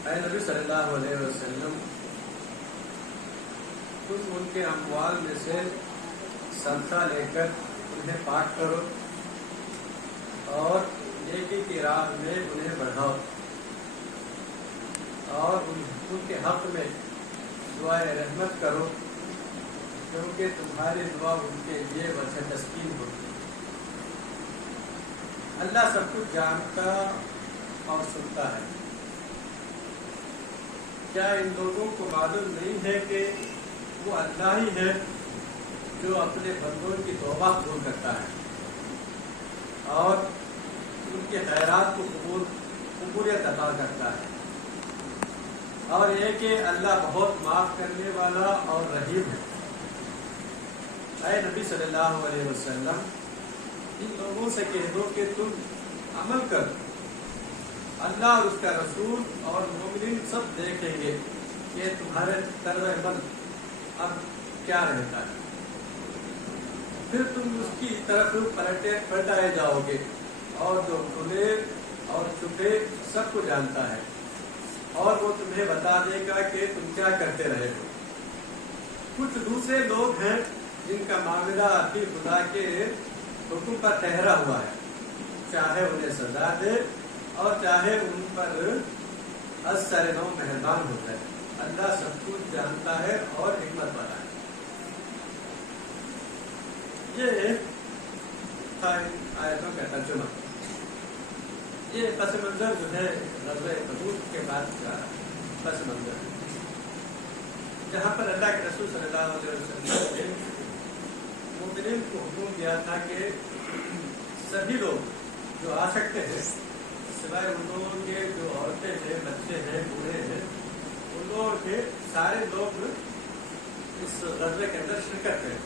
اے نبی صلی اللہ علیہ وسلم، تم ان کے اموال میں سے صدقہ لے کر انہیں پاک کرو اور نیکی کی راہ میں انہیں بڑھاؤ، اور ان کے حق میں دعائے رحمت کرو، کیونکہ تمہاری دعا ان کے لیے وجہ تسکین ہوگی۔ اللہ سب کچھ جانتا اور سنتا ہے۔ کیا ان لوگوں کو معلوم نہیں ہے کہ وہ اللہ ہی ہے جو اپنے بندوں کی توبہ قبول کرتا ہے اور ان کے خیرات کو قبولیت عطا کرتا ہے، اور یہ کہ اللہ بہت معاف کرنے والا اور رحیم ہے۔ اے نبی صلی اللہ علیہ وسلم، ان لوگوں سے کہہ دو کہ تم عمل کر، اللہ اور اس کا رسول اور مومنین سب دیکھیں گے کہ تمہارے طرز عمل اب کیا رہتا ہے، پھر تم اس کی طرف پلٹائے جاؤ گے، اور جو کھلے اور چھپے سب کو جانتا ہے، اور وہ تمہیں بتا دے گا کہ تم کیا کرتے رہے ہو۔ کچھ دوسرے لوگ ہیں جن کا معاملہ ابھی خدا کے حکم پر ٹھہرا ہوا ہے، چاہے انہیں سزا دے اور چاہے ان پر از سر نو مہربان ہو جائے۔ اللہ سب کچھ جانتا ہے اور حکمت والا ہے۔ یہ تھا ان آیتوں کا ترجمہ۔ یہ پس منظر جو ہے غزوہ تبوک کے بعد کا پس منظر ہے، جہاں پر اللہ کے رسول صلی اللہ علیہ وسلم نے مومنین کو حکم دیا تھا کہ سبھی لوگ جو آ سکتے ہیں، سوائے ان لوگوں کے جو عورتیں ہیں، بچے ہیں، بوڑھے ہیں، ان لوگوں کے سارے لوگ اس غزوے کے اندر شرکت کریں۔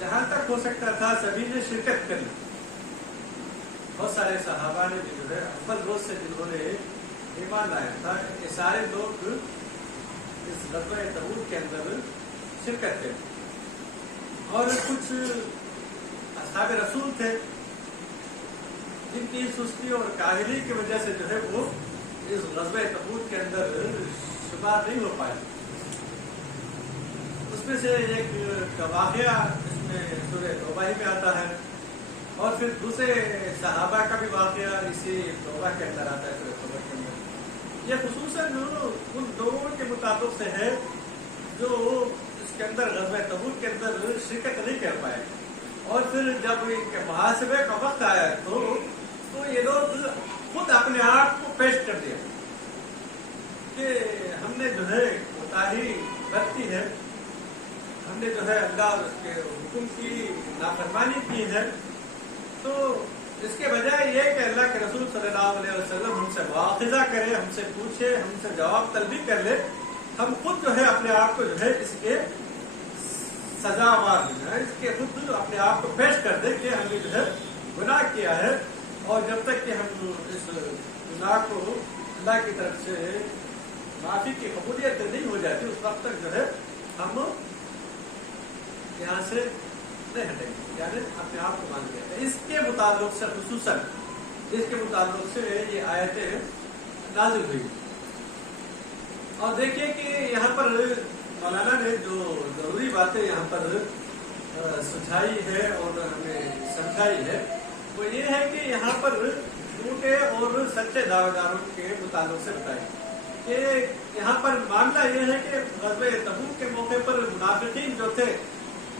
جہاں تک ہو سکتا تھا سبھی نے شرکت کر لی۔ بہت سارے صحابہ نے بھی جو ہے اول روز سے جنہوں نے ایمان لایا تھا، یہ سارے لوگ اس غزوہ تبوک کے اندر شرکت کریں، اور کچھ اصحاب رسول تھے جن کی سستی اور کاہلی کی وجہ سے جو ہے وہ اس غزوہ تبوک کے اندر شمار نہیں ہو پائے۔ اس میں سے ایک واقعہ اس میں سورہ توبہ ہی میں آتا ہے، اور پھر دوسرے صحابہ کا بھی واقعہ اسی توبہ کے اندر آتا ہے، سورہ توبہ کے اندر۔ یہ خصوصاً ان لوگوں کے مطابق سے ہے جو اس کے اندر غزوہ تبوک کے اندر شرکت نہیں کر پائے، اور پھر جب ان کے محاسبے کا وقت آیا تو یہ لوگ خود اپنے آپ کو پیش کر دیا کہ ہم نے جو ہے کوتاہی برتی ہے، ہم نے جو ہے اللہ اور اس کے حکم کی نافرمانی کی ہے، تو اس کے بجائے یہ کہ اللہ کے رسول صلی اللہ علیہ وسلم ہم سے مواخذہ کرے، ہم سے پوچھے، ہم سے جواب طلبی کر لے، ہم خود جو ہے اپنے آپ کو جو ہے اس کے سزاوار جو ہے اس کے خود اپنے آپ کو پیش کر دے کہ ہم نے جو ہے گناہ کیا ہے، اور جب تک کہ ہم اس گناہ کو اللہ کی طرف سے معافی کی قبولیت نہیں ہو جاتی، اس وقت تک جو ہے ہم یہاں سے نہیں ہٹیں گے، یعنی اپنے آپ کو مان لیا۔ اس کے متعلق سے خصوصاً اس کے متعلق سے یہ آیتیں نازل ہوئی، اور دیکھیے کہ یہاں پر مولانا نے جو ضروری باتیں یہاں پر سمجھائی ہے اور ہمیں سمجھائی ہے وہ یہ ہے کہ یہاں پر جھوٹے اور سچے دعوے داروں کے متعلق سے بتائی کہ یہاں پر معاملہ یہ ہے کہ غزوہ تبوک کے موقع پر منافقین جو تھے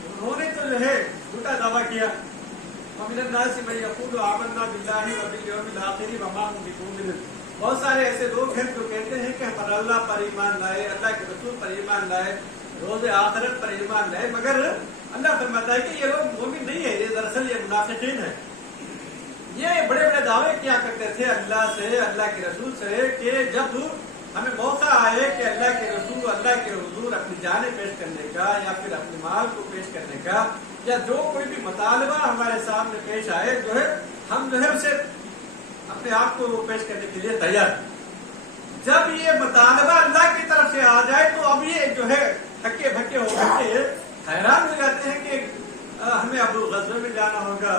انہوں نے تو جو ہے جھوٹا دعویٰ کیا، وَمِنَ النَّاسِ مَن يَقُولُ آمَنَّا بِاللَّهِ وَبِالْيَوْمِ الْآخِرِ وَمَا هُم بِمُؤْمِنِينَ۔ بہت سارے ایسے لوگ ہیں جو کہتے ہیں کہ ہم اللہ پر ایمان لائے، اللہ کے رسول پر ایمان لائے، روز آخرت پر ایمان لائے، مگر اللہ فرماتا ہے کہ یہ لوگ مومن نہیں ہے، یہ دراصل یہ منافقین ہیں۔ یہ بڑے بڑے دعوے کیا کرتے تھے اللہ سے، اللہ کے رسول سے، کہ جب ہمیں موقع آئے کہ اللہ کے رسول اللہ کے حضور اپنی جانیں پیش کرنے کا یا پھر اپنے مال کو پیش کرنے کا یا جو کوئی بھی مطالبہ ہمارے سامنے پیش آئے جو ہے ہم جو ہے اسے اپنے آپ کو پیش کرنے کے لیے تیار ہیں۔ جب یہ مطالبہ اللہ کی طرف سے آ جائے تو اب یہ جو ہے ہکے بھکے ہو کر کے حیران ہو جاتے ہیں کہ ہمیں اب غزوے میں جانا ہوگا،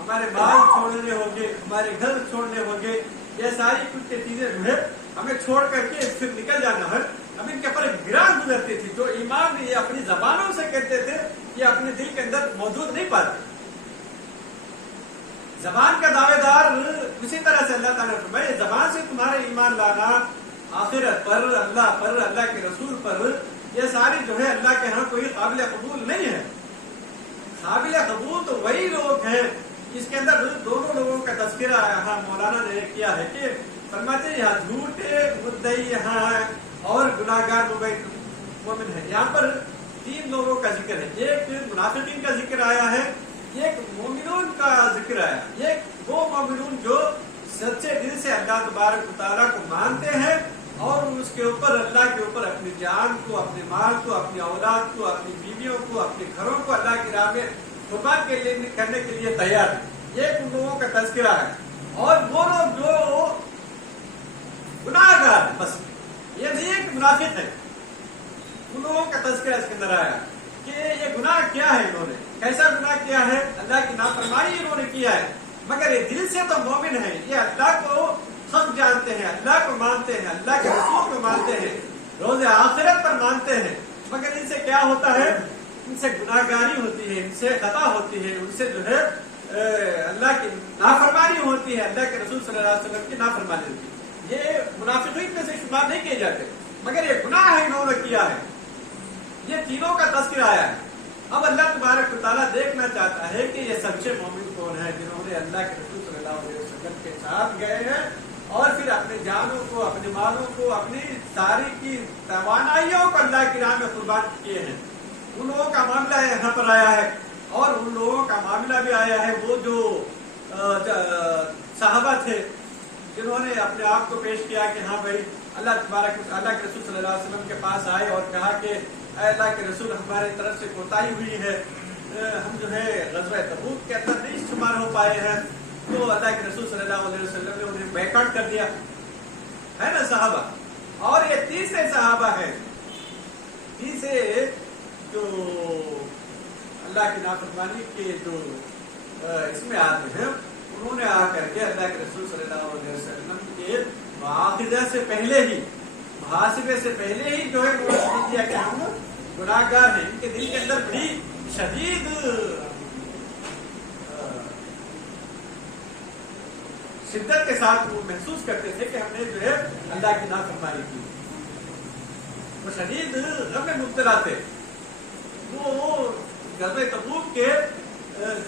ہمارے مال چھوڑنے ہوں گے، ہمارے گھر چھوڑنے ہوں گے، یہ ساری کچھ چیزیں جو ہے ہمیں چھوڑ کر کے پھر نکل جانا ہے. اب ان کے اوپر ایک گراس گزرتی تھی. جو ایمان یہ اپنی زبانوں سے کہتے تھے یہ اپنے دل کے اندر موجود نہیں پاتے. زبان کا دعوے دار اسی طرح سے اللہ تعالیٰ نے فرمایا زبان سے تمہارا ایمان لانا آخرت پر، اللہ کے رسول پر، یہ ساری جو ہے اللہ کے ہاں کوئی قابل قبول نہیں ہے. قابل قبول تو وہی لوگ ہیں. اس کے اندر دونوں لوگوں کا تذکرہ یہاں مولانا نے کیا ہے کہ فرماتے ہیں یہاں جھوٹے مدعی یہاں اور گناہگار مومن ہے. یہاں پر تین لوگوں کا ذکر ہے. ایک منافقین کا ذکر آیا ہے، ایک مومنون کا ذکر آیا. ایک وہ مومنون جو سچے دل سے اللہ تبارک و تعالیٰ کو مانتے ہیں اور اس کے اوپر اللہ کے اوپر اپنی جان کو، اپنے مال کو، اپنی اولاد کو، اپنی بیویوں کو، اپنے گھروں کو اللہ کی راہ میں قربان کرنے کے لیے تیار ہے. ایک ان لوگوں کا تذکرہ ہے. اور وہ لوگ جو گناہگار ہیں، بس یہ نہیں ہے کہ منافق ہے، ان لوگوں کا تذکرہ اس کے اندر آیا کہ یہ گناہ کیا ہے، انہوں نے کیسا گناہ کیا ہے. اللہ کی نافرمانی انہوں نے کیا ہے، مگر یہ دل سے تو مومن ہے. یہ اللہ کو حق جانتے ہیں، اللہ کو مانتے ہیں، اللہ کے رسول کو مانتے ہیں، روز آخرت پر مانتے ہیں، مگر ان سے کیا ہوتا ہے، ان سے گناہگاری ہوتی ہے، ان سے خطا ہوتی ہے، ان سے جو ہے اللہ کی نافرمانی ہوتی ہے، اللہ کے رسول صلی اللہ علیہ وسلم کی نافرمانی ہوتی ہے. یہ منافقین میں سے شمار نہیں کیے جاتے، مگر یہ گناہ ہے انہوں نے کیا ہے. یہ تینوں کا تذکرہ آیا ہے. اب اللہ تبارک و تعالیٰ دیکھنا چاہتا ہے کہ یہ سچے مومن کون ہیں جنہوں نے اللہ کے رسول صلی اللہ علیہ وسلم کے ساتھ گئے ہیں اور پھر اپنے جانوں کو، اپنے مالوں کو، اپنی ساری کی توانائیوں کو اللہ کی راہ میں قربان کیے ہیں. ان لوگوں کا معاملہ یہاں پر آیا ہے. اور ان لوگوں کا معاملہ بھی آیا ہے وہ جو صحابہ تھے جنہوں نے اپنے آپ کو پیش کیا کہ ہاں بھائی اللہ تبارک اللہ کے رسول صلی اللہ علیہ وسلم کے پاس آئے اور کہا کہ اے اللہ کے رسول ہمارے طرف سے کوتاہی ہوئی ہے، ہم جو ہے غزوہ تبوک کے اندر نہیں شمار ہو پائے ہیں. تو اللہ کے رسول صلی اللہ علیہ وسلم نے انہیں بیک آؤٹ کر دیا ہے نا صحابہ. اور یہ تیسرے صحابہ ہیں، تیسرے جو اللہ کی نافرمانی کے جو اس میں آتے ہیں، انہوں نے آ کر کے اللہ کے رسول صلی اللہ علیہ وسلم کے معاخذہ سے پہلے ہی، محاسبے سے پہلے ہی جو ہے انہوں نے سمجھ دیا کہ ہم گناہگار ہیں. ان کے دل کے اندر بڑی شدید شدت کے ساتھ وہ محسوس کرتے تھے کہ ہم نے جو ہے اللہ کی نافرمانی کی. وہ شدید غم میں مبتلا تھے. وہ غزوہ تبوک کے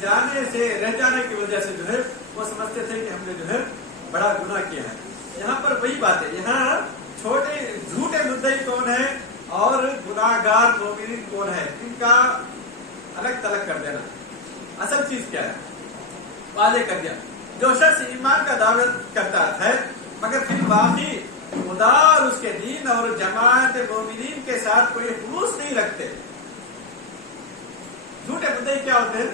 جانے سے رہ جانے کی وجہ سے جو ہے وہ سمجھتے تھے کہ ہم نے جو ہے بڑا گناہ کیا ہے. یہاں پر وہی بات ہے، یہاں چھوٹے جھوٹے مدعی کون ہیں اور گناہگار مومنین کون ہیں، ان کا الگ تلگ کر دینا. اصل چیز کیا ہے واضح کر دیا. جو شخص ایمان کا دعوت کرتا ہے مگر پھر باقی خدا اور اس کے دین اور جماعت مومنین کے ساتھ کوئی خلوص نہیں رکھتے. جھوٹے مدعی کیا ہوتے ہیں؟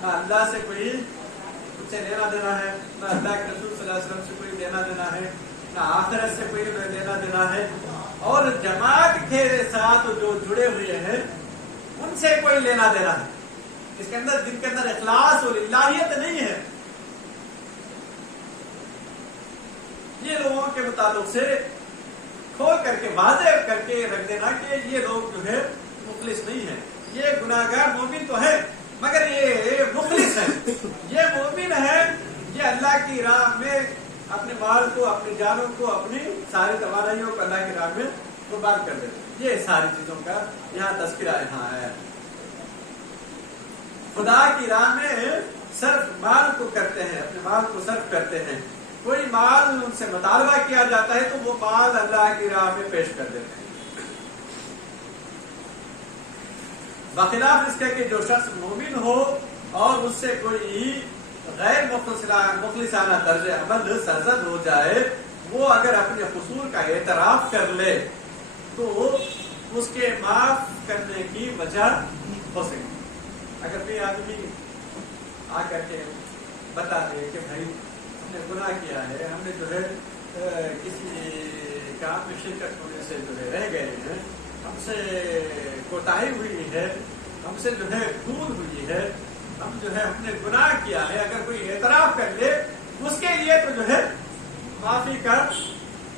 نہ اللہ سے کوئی اس سے لینا دینا ہے، نہ اللہ کے رسول صلی اللہ علیہ وسلم سے کوئی لینا دینا ہے، نہ آخرت سے کوئی لینا دینا ہے، اور جماعت کے ساتھ جو جڑے ہوئے ہیں ان سے کوئی لینا دینا ہے. اس کے اندر جن کے اندر اخلاص اور الہیت نہیں ہے، یہ لوگوں کے متعلق سے کھول کر کے واضح کر کے رکھ دینا کہ یہ لوگ جو ہے مخلص نہیں ہیں. یہ گناہگار مومن تو ہے مگر یہ مخلص ہے، یہ مومن ہے، یہ اللہ کی راہ میں اپنے مال کو، اپنی جانوں کو، اپنی ساری توانائیوں کو اللہ کی راہ میں قربان کر دیتے. یہ ساری چیزوں کا یہاں تذکرہ یہاں آیا ہے. خدا کی راہ میں صرف مال کو کرتے ہیں، اپنے مال کو صرف کرتے ہیں. کوئی مال ان سے مطالبہ کیا جاتا ہے تو وہ مال اللہ کی راہ میں پیش کر دیتے ہیں. بخلاف اس کے کہ جو شخص مومن ہو اور اس سے کوئی غیر مخلصانہ طرز عمل سرزد ہو جائے، وہ اگر اپنے قصور کا اعتراف کر لے تو اس کے معاف کرنے کی وجہ ہو سکتی. اگر کوئی آدمی آ کر کے بتا دے کہ بھائی ہم نے گناہ کیا ہے، ہم نے جو ہے کسی کام میں شرکت ہونے سے جو ہے رہ گئے ہیں، ہم سے کوتاہی ہوئی ہے، ہم سے جو ہے بھول ہوئی ہے، ہم جو ہے ہم نے گناہ کیا ہے، اگر کوئی اعتراف کر لے اس کے لیے تو جو ہے معافی کا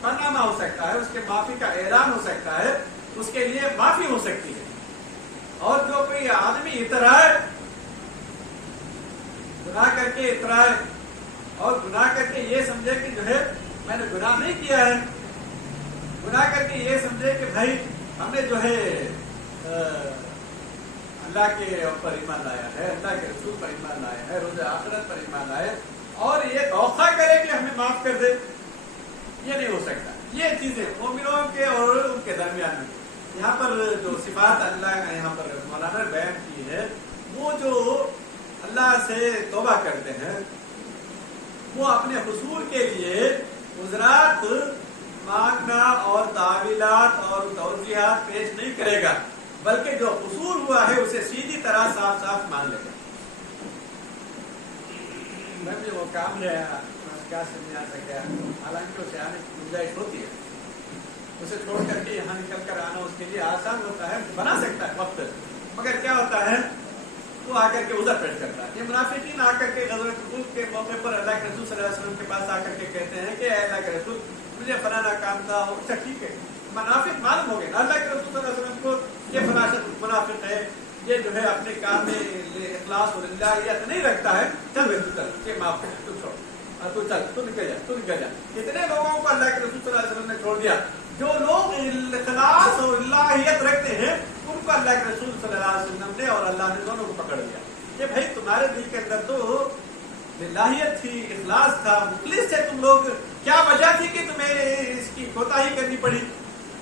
برنامہ ہو سکتا ہے، اس کے معافی کا اعلان ہو سکتا ہے، اس کے لیے معافی ہو سکتی ہے. اور جو کوئی آدمی اترائے، گناہ کر کے اترائے اور گناہ کر کے یہ سمجھے کہ جو ہے میں نے گناہ نہیں کیا ہے، گناہ کر کے یہ سمجھے کہ بھائی ہم نے جو ہے اللہ کے اوپر ایمان لایا ہے، اللہ کے رسول پر ایمان لایا ہے، روز آخرت پر ایمان لائے، اور یہ توقع کرے کہ ہمیں معاف کر دے، یہ نہیں ہو سکتا. یہ چیزیں مومنوں کے اور ان کے درمیان میں یہاں پر جو صفات اللہ نے یہاں پر مولانا نے بیان کی ہے، وہ جو اللہ سے توبہ کرتے ہیں وہ اپنے حصول کے لیے عذرات مانگنا اور تعویلات اور توضیحات پیش نہیں کرے گا، بلکہ جو حصول ہوا ہے اسے سیدھی طرح صاف صاف مان لے گا. میں بھی وہ کام لیا کیا سمجھ آ سکیا، حالانکہ اسے آنے کی گنجائش ہوتی ہے، اسے چھوڑ کر کے یہاں نکل کر آنا اس کے لیے آسان ہوتا ہے، بنا سکتا ہے وقت، مگر کیا ہوتا ہے وہ آ کر کے ادھر پیش کرتا ہے. یہ منافقین آ کر کے غزوہ تبوک کے موقع پر اللہ کے رسول صلی اللہ علیہ وسلم کے پاس آ کر کے کہتے ہیں کہ اے اللہ کے رسول مجھے فلانا کام تھا. اچھا ٹھیک ہے، منافق معلوم ہو گئے اللہ کے رسول صلی اللہ علیہ وسلم کو یہ منافق ہے، یہ جو ہے اپنے کام میں اخلاص اور اللہیت نہیں رکھتا ہے، چل یہ معاف کر تو چھوڑ، تو چل تو نکل جا. کتنے لوگوں کو اللہ کے رسول صلی اللہ علیہ وسلم نے چھوڑ دیا. جو لوگ اخلاص اور اللہیت رکھتے ہیں ان کو اللہ کے رسول صلی اللہ علیہ وسلم نے اور اللہ نے دونوں کو پکڑ لیا کہ بھائی تمہارے دل کے اندر تو اللہیت تھی، اخلاص تھا، مخلص تھے تم لوگ، کیا وجہ تھی کہ تمہیں اس کی کوتاہی کرنی پڑی،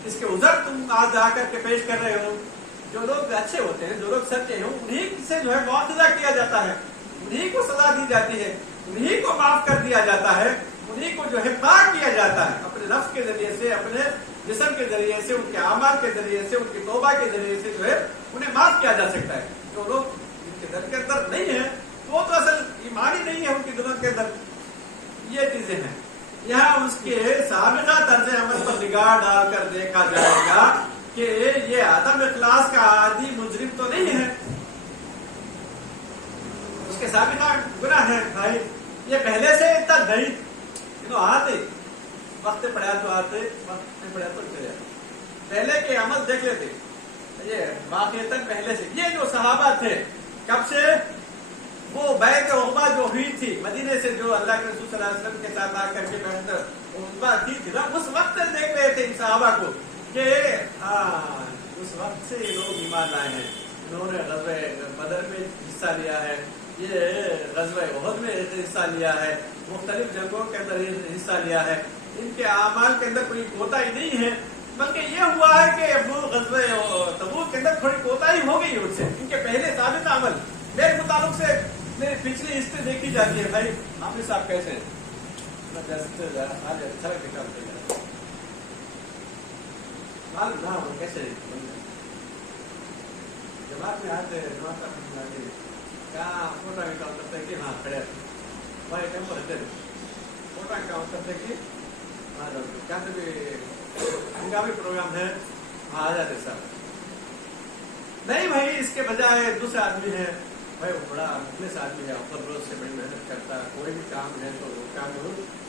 اس کے عذر تم آج جا کر کے پیش کر رہے ہو. جو لوگ اچھے ہوتے ہیں، جو لوگ سچے ہیں، انہیں سے جو ہے مواخذہ کیا جاتا ہے، انہیں کو سزا دی جاتی ہے، انہیں کو معاف کر دیا جاتا ہے، انہیں کو جو ہے پاک کیا جاتا ہے اپنے نفس کے ذریعے سے، اپنے جسم کے ذریعے سے، ان کے اعمال کے ذریعے سے، ان کی توبہ کے ذریعے سے جو ہے انہیں معاف کیا جا سکتا ہے. جو لوگ ان کے دل کے اندر نہیں ہیں وہ تو اصل ایمان ہی نہیں ہے ان کے دلوں کے اندر. یہ چیزیں ہیں. یہاں اس کے سابقہ طرز عمل پر نگاہ ڈال کر دیکھا جائے گا کہ یہ عدم اخلاص کا عادی مجرم تو نہیں ہے، اس کے سابقہ گناہ ہے. بھائی یہ پہلے سے اتنا نہیں آتے، وقت پڑھا تو آتے، وقت نہیں پڑھا تو چلے جاتے، پہلے کے عمل دیکھ لیتے. یہ واقعتاً پہلے سے یہ جو صحابہ تھے کب سے، وہ بیعت عقبہ جو ہوئی تھی مدینے سے، جو اللہ کے رسول صلی اللہ علیہ وسلم کے ساتھ آ کر کے بیعت عقبہ کی تھی نا، اس وقت دیکھ رہے تھے ان صحابہ کو کہ اس وقت سے یہ لوگ ایمان لائے ہیں، انہوں نے غزوہ بدر میں حصہ لیا ہے، یہ غزوہ احد میں حصہ لیا ہے، مختلف جنگوں کے اندر حصہ لیا ہے. ان کے اعمال کے اندر کوئی کوتاہی نہیں ہے، بلکہ یہ ہوا ہے کہ ابو غزوہ تبوک کے اندر تھوڑی کوتاہی ہو گئی ان سے. ان کے پہلے ثابت عمل میرے مطابق سے میری پچھلی ہسٹری دیکھی جاتی ہے. بھائی حافظ صاحب کیسے ہیں؟ کیسے جماعت میں آتے کہاں فوٹو کا کام کرتے کہ ہاں کھڑے بھائی ٹیمپو رہتے فوٹو کا کام کرتے کہ ہاں کیا ہنگامی پروگرام ہے وہاں آ جاتے سر. نہیں بھائی اس کے بجائے دوسرے آدمی ہے، بھائی وہ بڑا مخلص آدمی ہے، اوپر روز سے بڑی محنت کرتا ہے، کوئی بھی کام ہے تو وہ کام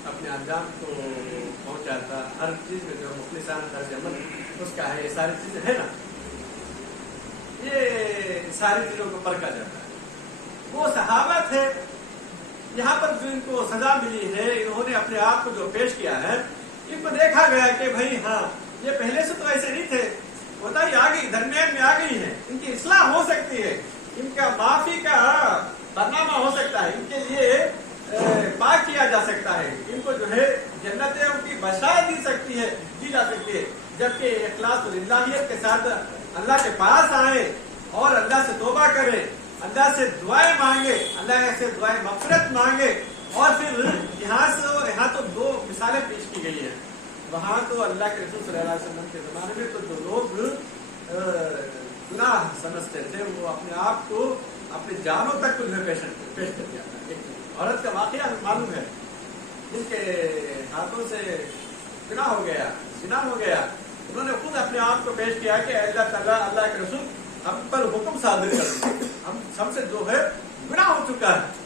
اپنے انجام کو پہنچاتا، ہر چیز میں جو مخلصانہ طرز عمل اس کا ہے. یہ ساری چیزیں ہے نا، یہ ساری چیزوں کو پرکھا جاتا ہے. وہ صحابہ تھے، یہاں پر جو ان کو سزا ملی ہے، انہوں نے اپنے آپ کو جو پیش کیا ہے، ان کو دیکھا گیا کہ بھائی ہاں یہ پہلے سے تو ایسے نہیں تھے، کوتاہی آ گئی، درمیان میں آ گئی ہے، ان کی اصلاح ہو سکتی ہے، ان کا معافی کا برنامہ ہو سکتا ہے، ان کے لیے پاک کیا جا سکتا ہے، ان کو جو ہے جنتیں ان کی بشارت دی جا سکتی ہے. جبکہ اخلاص اور اللہیت کے ساتھ اللہ کے پاس آئے اور اللہ سے توبہ کرے، اللہ سے دعائیں مانگے، اللہ سے دعائیں مغفرت مانگے. اور پھر یہاں تو دو مثالیں پیش کی گئی ہیں. وہاں تو اللہ کے رسول صلی اللہ علیہ وسلم کے زمانے میں تو جو لوگ گناہ سمجھتے تھے وہ اپنے آپ کو اپنی جانوں تک کو پیش کر دیا تھا. ایک عورت کا واقعہ معلوم ہے جن کے ہاتھوں سے گناہ ہو گیا، زنا ہو گیا، انہوں نے خود اپنے آپ کو پیش کیا کہ اللہ تعالیٰ، اللہ کے رسول ہم پر حکم صادر کر دیں، ہم سے جو ہے گناہ ہو چکا ہے.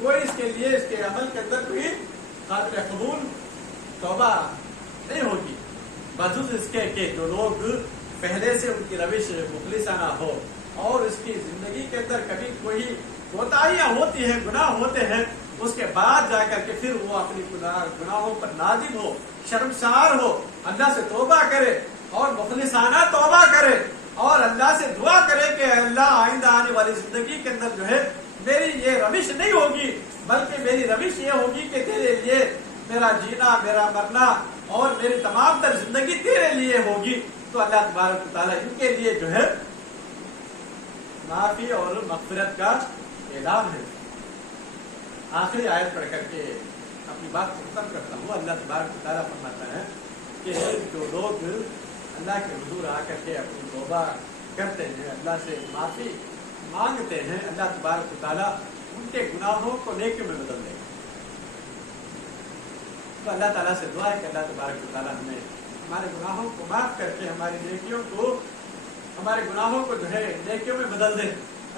کوئی اس کے لیے اس کے عمل کے اندر کوئی قابل قبول توبہ نہیں ہوگی، بجز اس کے کہ جو لوگ پہلے سے ان کی روش مخلصانہ ہو اور اس کی زندگی کے اندر کبھی کوئی کوتاہیاں ہوتی ہیں، گناہ ہوتے ہیں، اس کے بعد جا کر کے پھر وہ اپنی گناہوں پر نادم ہو، شرمسار ہو، اللہ سے توبہ کرے اور مخلصانہ توبہ کرے اور اللہ سے دعا کرے کہ اللہ آئندہ آنے والی زندگی کے اندر جو ہے میری یہ روش نہیں ہوگی، بلکہ میری روش یہ ہوگی کہ تیرے لیے میرا جینا، میرا مرنا اور میری تمام تر زندگی تیرے لیے ہوگی، تو اللہ تبارک و تعالیٰ ان کے لیے جو ہے معافی اور مغفرت کا اعلان ہے۔ آخری آیت پڑھ کر کے اپنی بات کو ختم کرتا ہوں۔ اللہ تبارک و تعالیٰ فرماتا ہے کہ جو لوگ اللہ کے حضور آ کر کے اپنی توبہ کرتے ہیں، اللہ سے معافی مانگتے ہیں، اللہ تبارک و تعالیٰ ان کے گناہوں کو نیکیوں میں بدل دے گا۔ تو اللہ تعالیٰ سے دعا ہے کہ اللہ تبارک و تعالیٰ ہمیں ہمارے گناہوں کو معاف کر کے ہماری نیکیوں کو، ہمارے گناہوں کو جو ہے نیکیوں میں بدل دے۔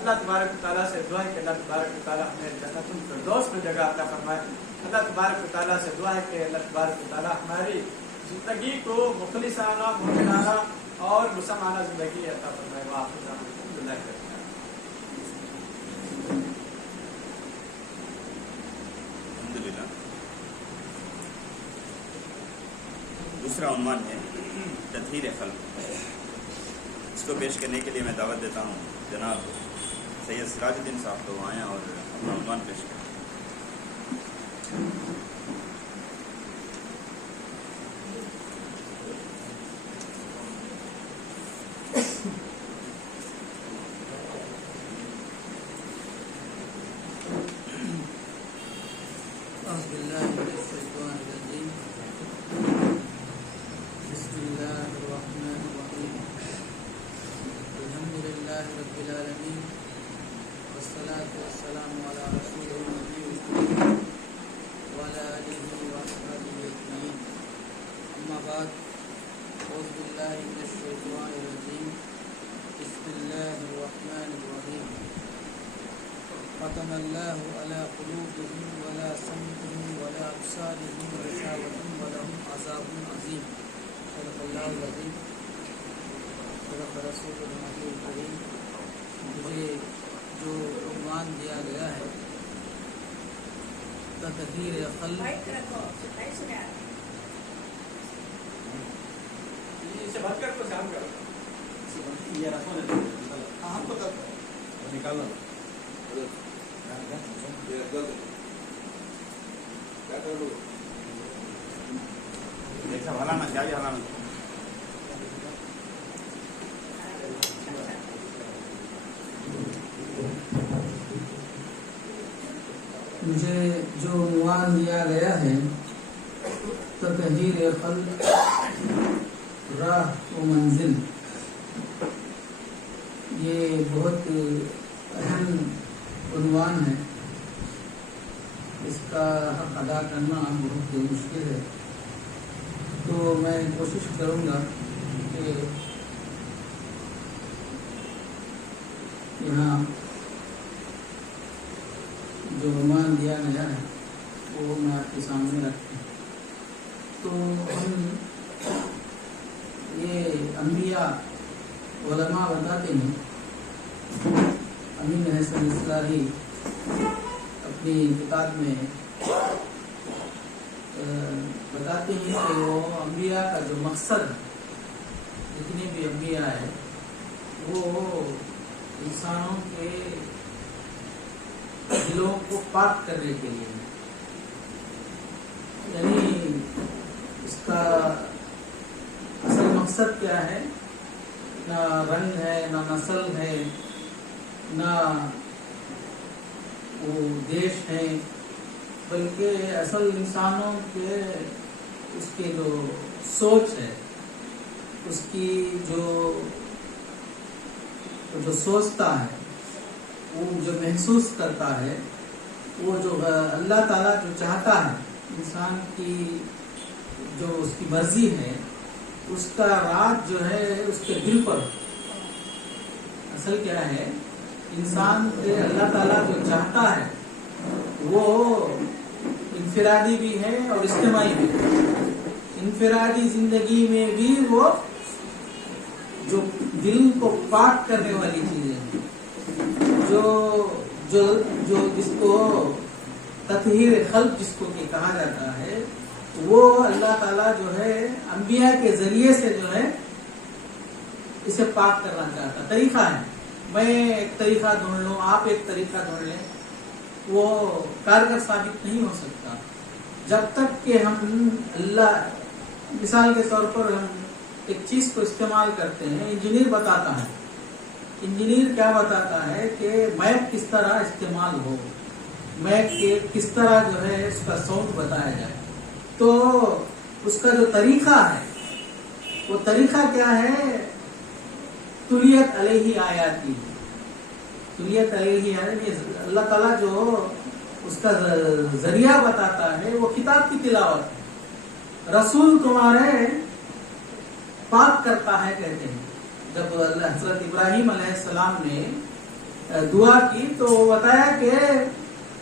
اللہ تبارک و تعالیٰ سے دعا ہے کہ اللہ تبارک و تعالیٰ ہمیں جنت الفردوس میں جگہ عطا فرمائے۔ اللہ تبارک و تعالیٰ سے دعا ہے کہ اللہ تبارک و تعالیٰ ہماری زندگی کو مخلصانہ، مومنانہ اور مسلمانہ زندگی عطا فرمائے۔ الحمدللہ۔ دوسرا عنوان ہے تطہیر قلب۔ اس کو پیش کرنے کے لیے میں دعوت دیتا ہوں جناب سید سراج الدین صاحب کو آئیں اور اپنا عنوان پیش کریں۔ ختم اللہ علی قلوبهم ولا سمعهم ولا ابصارهم غشاوة ولهم عذاب عظیم۔ صدق اللہ العظیم، صدق رسول النبی الکریم۔ مجھے جو عنوان دیا گیا ہے تطہیر قلب، اسے بند کر کو شام کرو، یہ رسول ہم کو نکالنا ایسا ہلانا چاہیے، ہلانا مجھے جو عنوان دیا گیا ہے تطہیر قلب راہ و منزل، یہ بہت اہم عنوان ہے۔ اس کا حق ادا کرنا بہت مشکل ہے، تو میں کوشش کروں گا کہ یہاں جو عنوان دیا گیا ہے وہ میں آپ کے سامنے رکھوں۔ تو ہم یہ انبیاء علماء بتاتے ہیں، امین حسن اصلاحی اپنی کتاب میں بتاتے ہیں کہ وہ انبیاء کا جو مقصد ہے، جتنے بھی انبیاء ہیں وہ انسانوں کے دلوں کو پاک کرنے کے لیے، یعنی اس کا اصل مقصد کیا ہے؟ نہ رنگ ہے، نہ نسل ہے، نہ وہ دیش ہے، بلکہ اصل انسانوں کے اس کے جو سوچ ہے، اس کی جو سوچتا ہے، وہ جو محسوس کرتا ہے، وہ جو اللہ تعالیٰ جو چاہتا ہے انسان کی، جو اس کی مرضی ہے، اس کا راج جو ہے اس کے دل پر۔ اصل کیا ہے؟ انسان سے اللہ تعالیٰ جو چاہتا ہے وہ انفرادی بھی ہے اور اجتماعی بھی ہے. انفرادی زندگی میں بھی وہ جو دل کو پاک کرنے والی چیزیں ہیں، جو جس کو تطہیر قلب جس کو کہ کہا جاتا ہے، وہ اللہ تعالیٰ جو ہے انبیاء کے ذریعے سے جو ہے اسے پاک کرنا چاہتا. طریقہ ہے، میں ایک طریقہ ڈھونڈ لوں، آپ ایک طریقہ ڈھونڈ لیں، وہ کارگر ثابت نہیں ہو سکتا جب تک کہ ہم اللہ. مثال کے طور پر ہم ایک چیز کو استعمال کرتے ہیں، انجینئر بتاتا ہے، انجینئر کیا بتاتا ہے کہ میپ کس طرح استعمال ہو، میپ کے کس طرح جو ہے اس کا ساؤنڈ بتایا جائے. تو اس کا جو طریقہ ہے وہ طریقہ کیا ہے؟ تلیت علیہ آیاتی. تلیت علیہ آیاتی، اللہ تعالیٰ جو اس کا ذریعہ بتاتا ہے وہ کتاب کی تلاوت ہے. رسول تمہارے پاک کرتا ہے کہتے ہیں. جب حضرت ابراہیم علیہ السلام نے دعا کی تو وہ بتایا کہ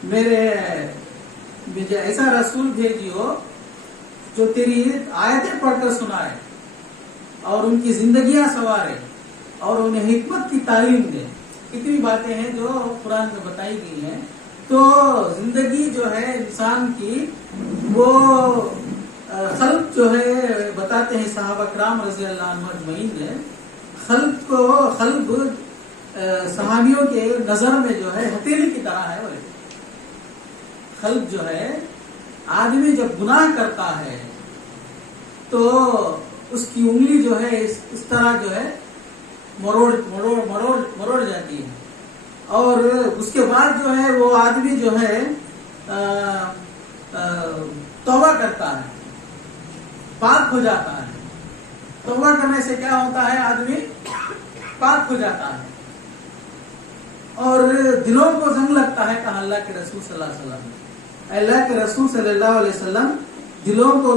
مجھے ایسا رسول بھیجیو جو تیری آیتیں پڑھ کر سنائے اور ان کی زندگیاں سنوارے اور انہیں حکمت کی تعلیم دے. کتنی باتیں ہیں جو قرآن میں بتائی گئی ہیں. تو زندگی جو ہے انسان کی وہ خلق جو ہے بتاتے ہیں صحابہ کرام رضی اللہ عنہ اجمعین نے، خلق صحابیوں کے نظر میں جو ہے ہتھیلی کی طرح ہے. خلق جو ہے آدمی جب گناہ کرتا ہے تو اس کی انگلی جو ہے اس طرح جو ہے مروڑ جاتی ہے، اور اس کے بعد جو ہے وہ آدمی جو ہے توبہ کرتا ہے، پاک ہو جاتا ہے. توبہ کرنے سے کیا ہوتا ہے؟ آدمی پاک ہو جاتا ہے اور دلوں کو زنگ لگتا ہے. کہا اللہ کے رسول صلی اللہ علیہ وسلم، اللہ کے رسول صلی اللہ علیہ وسلم دلوں کو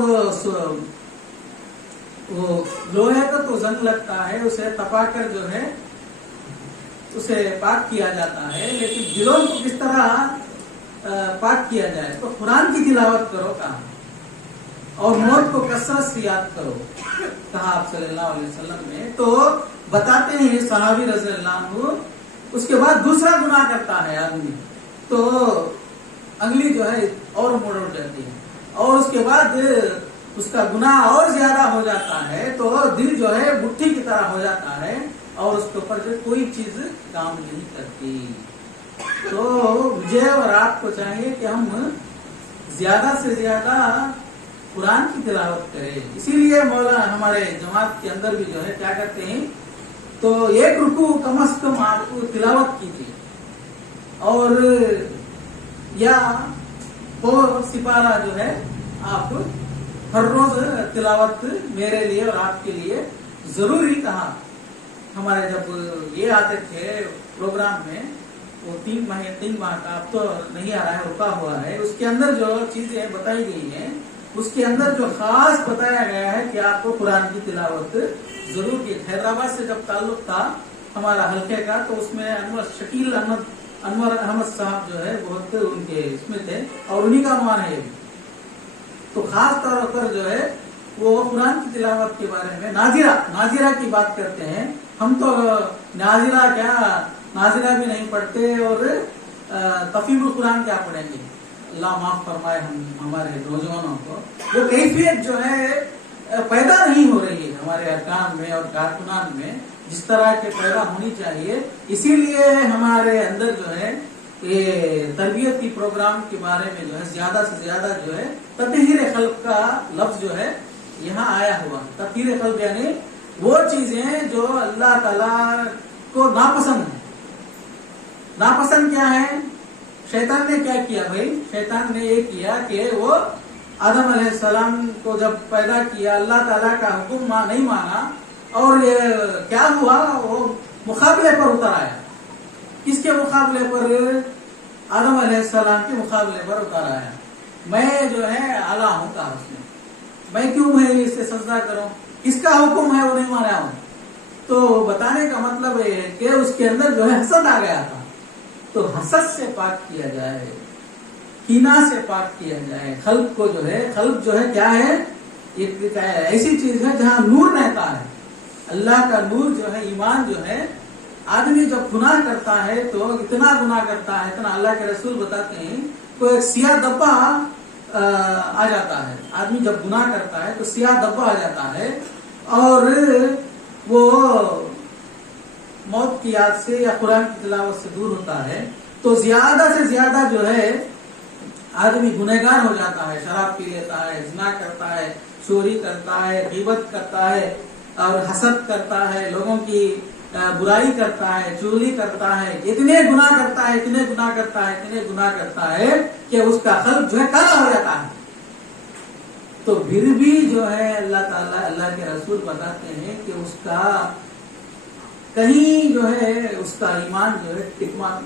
وہ لوہے کا تو زنگ لگتا ہے، اسے تپا کر جو ہے اسے پاک کیا جاتا ہے، لیکن دلوں کو کس طرح پاک کیا جائے؟ تو قرآن کی تلاوت کرو کہا، اور موت کو کثرت سے یاد کرو کہا آپ صلی اللہ علیہ وسلم نے. تو بتاتے ہیں صحابی رضی اللہ عنہ. اس کے بعد دوسرا گناہ کرتا ہے آدمی تو انگلی جو ہے اور موڑ جاتی ہے، اور اس کے بعد اس کا گناہ اور زیادہ ہو جاتا ہے تو دل جو ہے مٹھی کی طرح ہو جاتا ہے اور اس کے اوپر جو کوئی چیز کام نہیں کرتی. تو مجھے اور آپ کو چاہیے کہ ہم زیادہ سے زیادہ قرآن کی تلاوت کریں. اسی لیے مولا ہمارے جماعت کے اندر بھی جو ہے کیا کرتے ہیں، تو ایک رکوع کم از کم آپ کو تلاوت کیجیے، اور یا سپارہ جو ہے آپ ہر روز تلاوت میرے لیے اور آپ کے لیے ضروری. کہا ہمارے جب یہ آتے تھے پروگرام میں، وہ 3 ماہ کا اب تو نہیں آ رہا ہے، رکا ہوا ہے. اس کے اندر جو چیزیں بتائی گئی ہیں اس کے اندر جو خاص بتایا گیا ہے کہ آپ کو قرآن کی تلاوت ضرور کی. حیدرآباد سے جب تعلق تھا ہمارا حلقے کا تو اس میں انور احمد صاحب جو ہے بہت ان کے اس میں تھے اور انہی کا عنوان ہے. تو خاص طور پر جو ہے وہ قرآن کی تلاوت کے بارے میں ناظرہ کی بات کرتے ہیں. ہم تو ناظرہ بھی نہیں پڑھتے اور تفہیم القرآن کیا پڑھیں گے. اللہ معاف فرمائے ہمارے نوجوانوں کو وہ کیفیت جو ہے پیدا نہیں ہو رہی ہے ہمارے ارکان میں اور کارکنان میں جس طرح کے پیدا ہونی چاہیے. اسی لیے ہمارے اندر جو ہے یہ تربیتی پروگرام کے بارے میں جو ہے زیادہ سے زیادہ جو ہے تطہیر قلب کا لفظ جو ہے یہاں آیا ہوا. تطہیر قلب یعنی وہ چیزیں جو اللہ تعالی کو ناپسند ہے. ناپسند کیا ہے؟ شیطان نے کیا کیا بھائی؟ شیطان نے یہ کیا کہ وہ آدم علیہ السلام کو جب پیدا کیا اللہ تعالیٰ کا حکم نہیں مانا اور کیا ہوا، وہ مقابلے پر اتر آیا. کس کے مقابلے پر؟ آدم علیہ السلام کے مقابلے پر اتر آیا. میں جو ہے اعلیٰ ہوں کہا اس نے، میں کیوں اس سے سجدہ کروں، کس کا حکم ہے وہ نہیں مانا ہوں. تو بتانے کا مطلب یہ ہے کہ اس کے اندر جو ہے حسد آ گیا تھا. تو حسد سے پاک کیا جائے، کینا سے پاک کیا جائے. قلب کو جو ہے، قلب جو ہے کیا ہے؟ ایک ایسی چیز ہے جہاں نور رہتا ہے، اللہ کا نور جو ہے، ایمان جو ہے. آدمی جب گناہ کرتا ہے تو اتنا گناہ کرتا ہے، اتنا اللہ کے رسول بتاتے ہیں تو ایک سیاہ دبا آ جاتا ہے. آدمی جب گناہ کرتا ہے تو سیاہ دبا آ جاتا ہے اور وہ موت کی یاد سے یا قرآن کی تلاوت سے دور ہوتا ہے. تو زیادہ سے زیادہ جو ہے آدمی گنہگار ہو جاتا ہے، شراب پی لیتا ہے، زنا کرتا ہے، چوری کرتا ہے، غیبت کرتا ہے اور حسد کرتا ہے، لوگوں کی برائی کرتا ہے، چوری کرتا ہے، اتنے گناہ کرتا ہے، اتنے گناہ کرتا ہے، اتنے گناہ کرتا ہے کہ اس کا قلب جو ہے کالا ہو جاتا ہے. تو پھر بھی جو ہے اللہ تعالیٰ، اللہ کے رسول بتاتے ہیں کہ اس کا کہیں جو ہے اس کا ایمان جو ہے ٹکما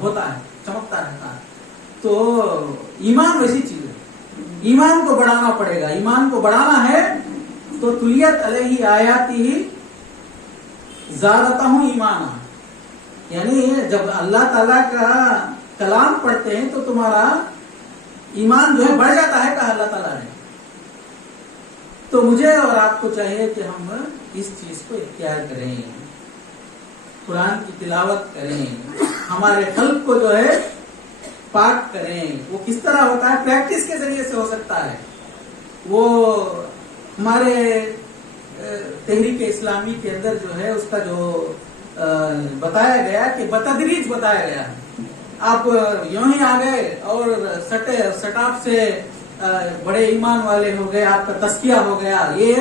ہوتا ہے، چمکتا رہتا ہے. تو ایمان ویسی چیز ہے، ایمان کو بڑھانا پڑے گا. ایمان کو بڑھانا ہے تو تلیت علیہ آیاتی زادتہم ایمانا، یعنی جب اللہ تعالیٰ کا کلام پڑھتے ہیں تو تمہارا ایمان جو ہے بڑھ جاتا ہے، کہا اللہ تعالیٰ نے. تو مجھے اور آپ کو چاہیے کہ ہم اس چیز کو اختیار کریں، قرآن کی تلاوت کریں، ہمارے قلب کو جو ہے پاک کریں. وہ کس طرح ہوتا ہے؟ پریکٹس کے ذریعے سے ہو سکتا ہے. وہ ہمارے تحریک اسلامی کے اندر جو ہے اس کا جو بتایا گیا کہ بتدریج بتایا گیا ہے. آپ یوں ہی آ گئے اور سٹاپ سے بڑے ایمان والے ہو گئے، آپ کا تزکیہ ہو گیا، یہ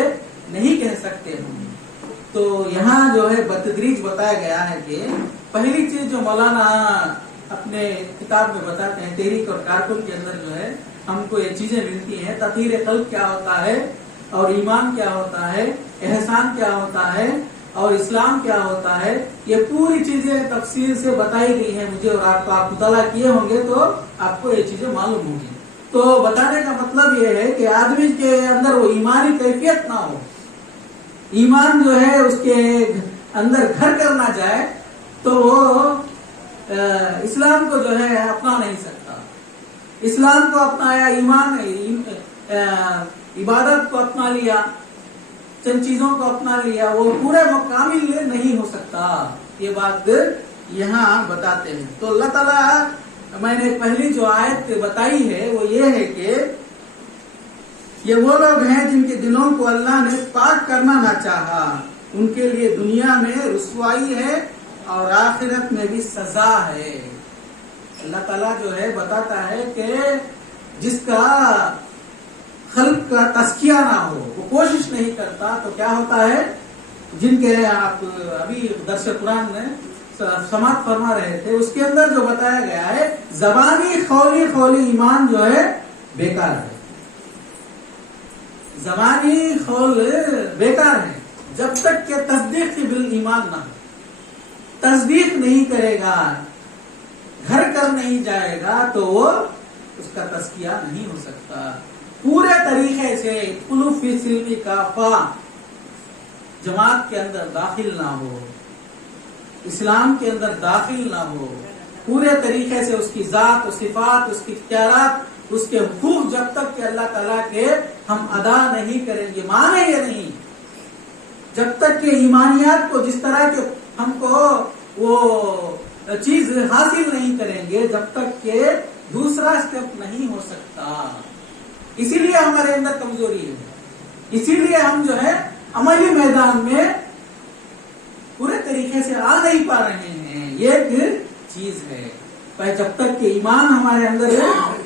نہیں کہہ سکتے ہم. تو یہاں جو ہے بتدریج بتایا گیا ہے کہ پہلی چیز جو مولانا اپنے کتاب میں بتاتے ہیں، تحریک اور کارکن کے اندر جو ہے ہم کو یہ چیزیں ملتی ہیں. تطہیر قلب کیا ہوتا ہے اور ایمان کیا ہوتا ہے، احسان کیا ہوتا ہے اور اسلام کیا ہوتا ہے، یہ پوری چیزیں تفصیل سے بتائی گئی ہیں. مجھے اور آپ کو، آپ مطالعہ کیے ہوں گے تو آپ کو یہ چیزیں معلوم ہوں گی. تو بتانے کا مطلب یہ ہے کہ آدمی کے اندر وہ ایمانی کیفیت نہ ہو، ایمان جو ہے اس کے اندر گھر کر نہ جائے تو وہ اسلام کو جو ہے اپنا نہیں سکتا. اسلام کو اپنایا، ایمان عبادت کو اپنا لیا، چند چیزوں کو اپنا لیا، وہ پورے مکمل نہیں ہو سکتا. یہ بات یہاں بتاتے ہیں. تو اللہ تعالیٰ، میں نے پہلی جو آیت بتائی ہے وہ یہ ہے کہ یہ وہ لوگ ہیں جن کے دلوں کو اللہ نے پاک کرنا نہ چاہا، ان کے لیے دنیا میں رسوائی ہے اور آخرت میں بھی سزا ہے. اللہ تعالیٰ جو ہے بتاتا ہے کہ جس کا خلق کا تزکیہ نہ ہو، وہ کوشش نہیں کرتا، تو کیا ہوتا ہے؟ جن کے آپ ابھی درس قرآن میں سماعت فرما رہے تھے، اس کے اندر جو بتایا گیا ہے زبانی قولی ایمان جو ہے بیکار ہے. زبانی قول بیکار ہے جب تک کہ تصدیق کی بالایمان نہ ہو. تصدیق نہیں کرے گا، گھر کر نہیں جائے گا تو وہ اس کا تزکیہ نہیں ہو سکتا. پورے طریقے سے قلوب فی سلمی کافہ جماعت کے اندر داخل نہ ہو، اسلام کے اندر داخل نہ ہو، پورے طریقے سے اس کی ذات و صفات، اس کی اختیارات، اس کے حقوق جب تک کہ اللہ تعالیٰ کے ہم ادا نہیں کریں گے، مانیں گے نہیں، جب تک کہ ایمانیات کو جس طرح کے ہم کو وہ چیز حاصل نہیں کریں گے، جب تک کہ دوسرا اسٹیپ نہیں ہو سکتا. اسی لیے ہمارے اندر کمزوری ہے، اسی لیے ہم جو ہے عملی میدان میں پورے طریقے سے آ نہیں پا رہے ہیں. یہ ایک چیز ہے. جب تک کہ ایمان ہمارے اندر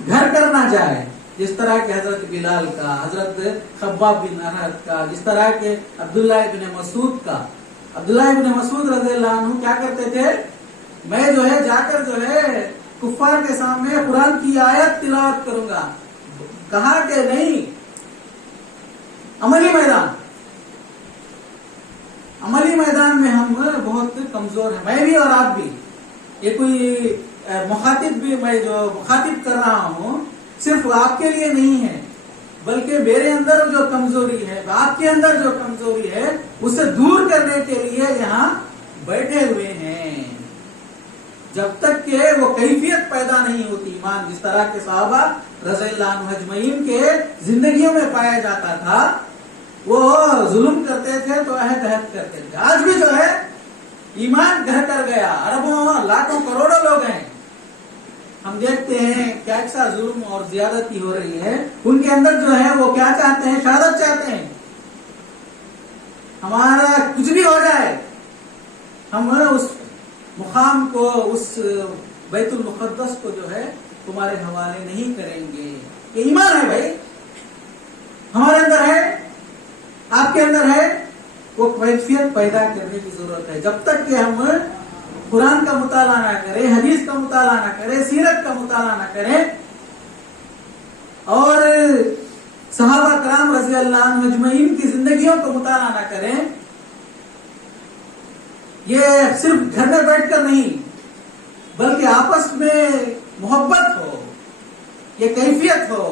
گھر کرنا جائے، جس طرح کہ حضرت بلال کا، حضرت خباب بن ارد کا، جس طرح کہ عبداللہ ابن مسعود کا. عبداللہ ابن مسعود رضی اللہ عنہ کیا کرتے تھے؟ میں جو ہے جا کر جو ہے کفار کے سامنے قرآن کی آیت تلاوت کروں گا. کہا کہ نہیں، عملی میدان میں ہم بہت کمزور ہیں، میں بھی اور آپ بھی. یہ کوئی مخاطب بھی، میں جو مخاطب کر رہا ہوں صرف آپ کے لیے نہیں ہے، بلکہ میرے اندر جو کمزوری ہے، آپ کے اندر جو کمزوری ہے، اسے دور کرنے کے لیے یہاں بیٹھے ہوئے ہیں. جب تک کہ وہ کیفیت پیدا نہیں ہوتی ایمان، جس طرح کے صحابہ رضی اللہ عنہم اجمعین کے زندگیوں میں پایا جاتا تھا، وہ ظلم کرتے تھے تو عہد کرتے تھے. آج بھی جو ہے ایمان گھر کر گیا، اربوں لاکھوں کروڑوں لوگ ہیں، ہم دیکھتے ہیں کیسا ظلم اور زیادتی ہو رہی ہے. ان کے اندر جو ہے وہ کیا چاہتے ہیں؟ شہادت چاہتے ہیں. ہمارا کچھ بھی ہو جائے ہم اس مقام کو، اس بیت المقدس کو جو ہے تمہارے حوالے نہیں کریں گے. یہ ایمان ہے بھائی، ہمارے اندر ہے، آپ کے اندر ہے. وہ کیفیت پیدا کرنے کی ضرورت ہے. جب تک کہ ہم قرآن کا مطالعہ نہ کریں، حدیث کا مطالعہ نہ کریں، سیرت کا مطالعہ نہ کریں، اور صحابہ کرام رضی اللہ عنہم اجمعین کی زندگیوں کو مطالعہ نہ کریں، یہ صرف گھر میں بیٹھ کر نہیں بلکہ آپس میں محبت ہو، یہ کیفیت ہو،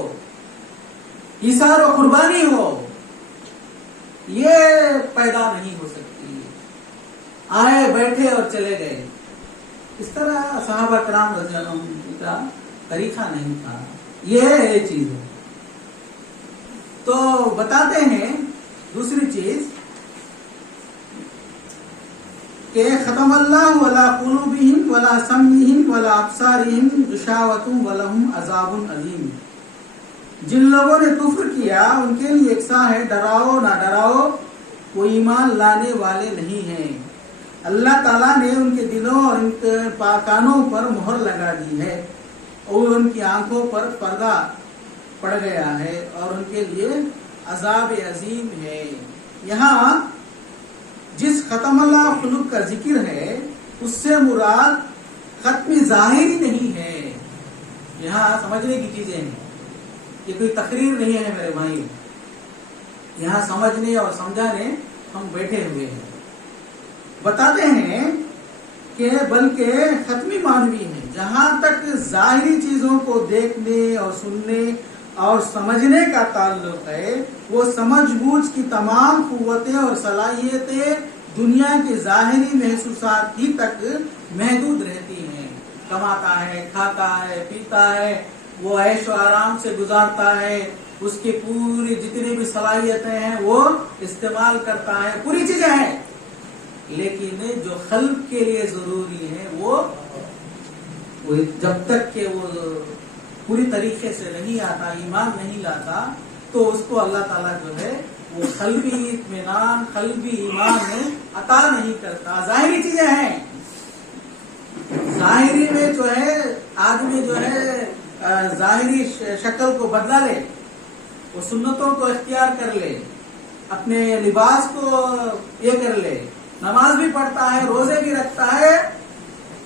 ایثار و قربانی ہو، یہ پیدا نہیں ہو سکتی. آئے بیٹھے اور چلے گئے، اس طرح صحابہ کرام رضی اللہ عنہم کا طریقہ نہیں تھا. یہ چیز ہے. تو بتاتے ہیں دوسری چیز کہ ختم اللہ علی قلوبہم ولا سمعہم ولا ابصارہم غشاوۃ ولہم عذاب عظیم. جن لوگوں نے کفر کیا ان کے لیے یکساں ہے، ڈراؤ نہ ڈراؤ، وہ ایمان لانے والے نہیں ہیں. اللہ تعالیٰ نے ان کے دلوں اور ان کے کانوں پر مہر لگا دی ہے، اور ان کی آنکھوں پر پردہ پڑ گیا ہے، اور ان کے لیے عذاب عظیم ہے. یہاں جس ختم اللہ خلق کا ذکر ہے اس سے مراد ختم ظاہری نہیں ہے. یہاں سمجھنے کی چیزیں ہیں، یہ کوئی تقریر نہیں ہے میرے بھائی، یہاں سمجھنے اور سمجھانے ہم بیٹھے ہوئے ہیں. بتاتے ہیں کہ بلکہ ختمی معنوی ہے. جہاں تک ظاہری چیزوں کو دیکھنے اور سننے اور سمجھنے کا تعلق ہے، وہ سمجھ بوجھ کی تمام قوتیں اور صلاحیتیں دنیا کے ظاہری محسوسات ہی تک محدود رہتی ہیں. کماتا ہے، کھاتا ہے، پیتا ہے، وہ عیش و آرام سے گزارتا ہے، اس کی پوری جتنی بھی صلاحیتیں ہیں وہ استعمال کرتا ہے، پوری چیزیں ہیں. لیکن جو خلق کے لیے ضروری ہے وہ جب تک کہ وہ پوری طریقے سے نہیں آتا، ایمان نہیں لاتا، تو اس کو اللہ تعالیٰ جو ہے وہ قلبی اطمینان، قلبی ایمان عطا نہیں کرتا. ظاہری چیزیں ہیں، ظاہری میں جو ہے آدمی جو ہے ظاہری شکل کو بدلا لے، وہ سنتوں کو اختیار کر لے، اپنے لباس کو یہ کر لے، نماز بھی پڑھتا ہے، روزے بھی رکھتا ہے